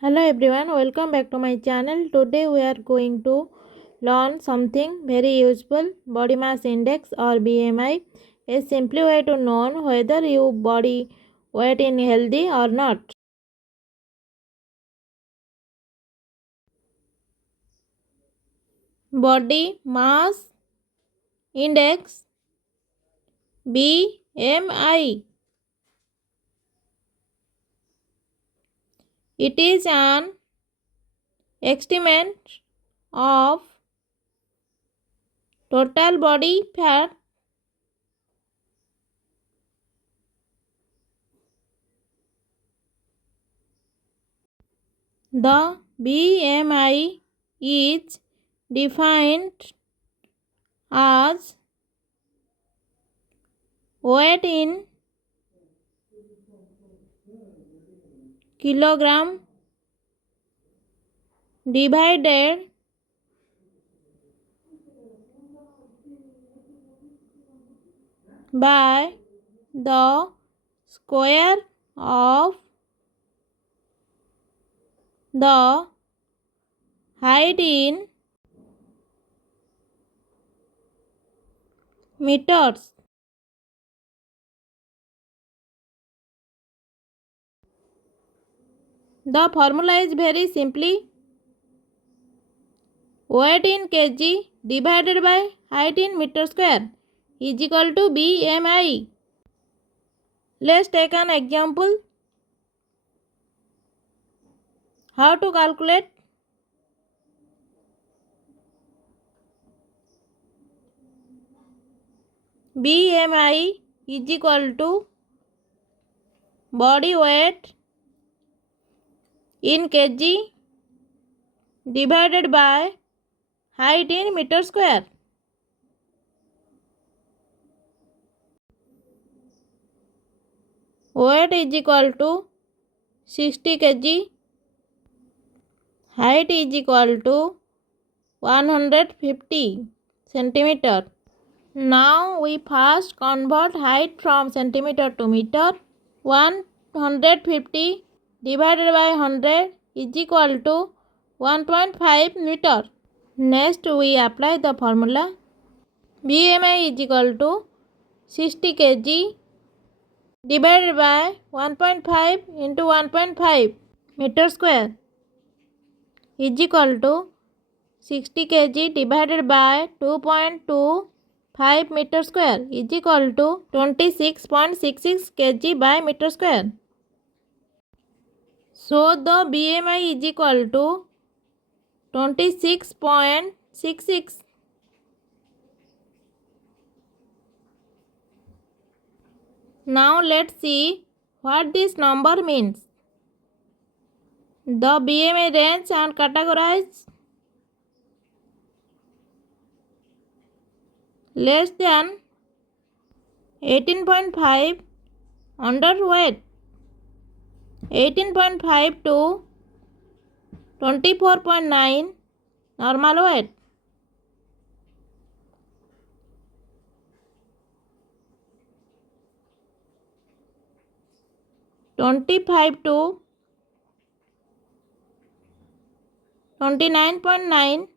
Hello everyone, welcome back to my channel. Today we are going to learn something very useful, body mass index or BMI, a simple way to know whether your body weight is healthy or not. Body mass index BMI. It is an estimate of total body fat. The BMI is defined as weight in kilogram divided by the square of the height in meters. The formula is very simply weight in kg divided by height in meter square is equal to BMI. Let's take an example. How to calculate? BMI is equal to body weight in kg divided by height in meter square. Weight is equal to 60 kg. Height is equal to 150 centimeter. Now we first convert height from centimeter to meter. 150 divided by 100 is equal to 1.5 meter. Next we apply the formula. BMI is equal to 60 kg divided by 1.5 into 1.5 meter square is equal to 60 kg divided by 2.25 meter square is equal to 26.66 kg by meter square. So the BMI is equal to 26.66. Now let's see what this number means. The BMI range and categorize less than 18.5 underweight, 18.5 to 24.9 normal weight, 25 to 29.9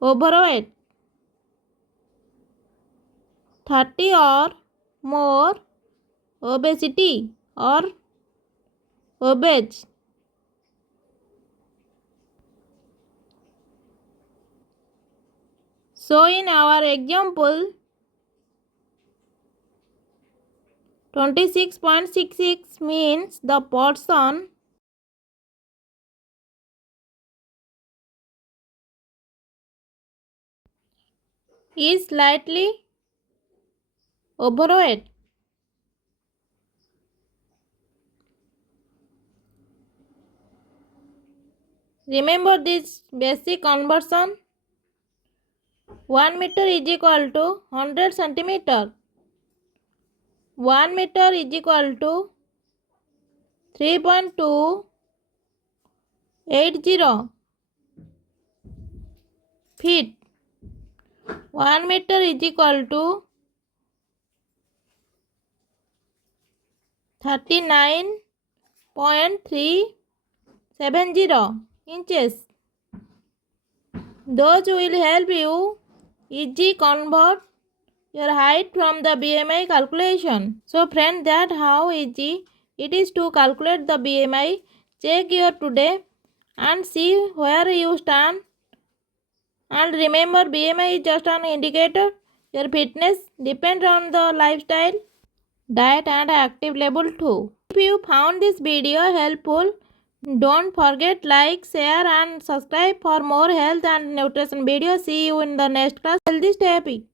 overweight, 30 or more obesity or obese. So in our example, 26.66 means the person is slightly overweight. Remember this basic conversion. 1 meter is equal to 100 centimeter. 1 meter is equal to 3.280 feet. 1 meter is equal to 39.3 70 inches. Those will help you easy convert your height from the BMI calculation. So friend, that how easy it is to calculate the BMI. Check your today and see where you stand. And remember, BMI is just an indicator. Your fitness depends on the lifestyle, diet and active level too. If you found this video helpful, don't forget like, share and subscribe for more health and nutrition videos. See you in the next class. Healthy stay happy.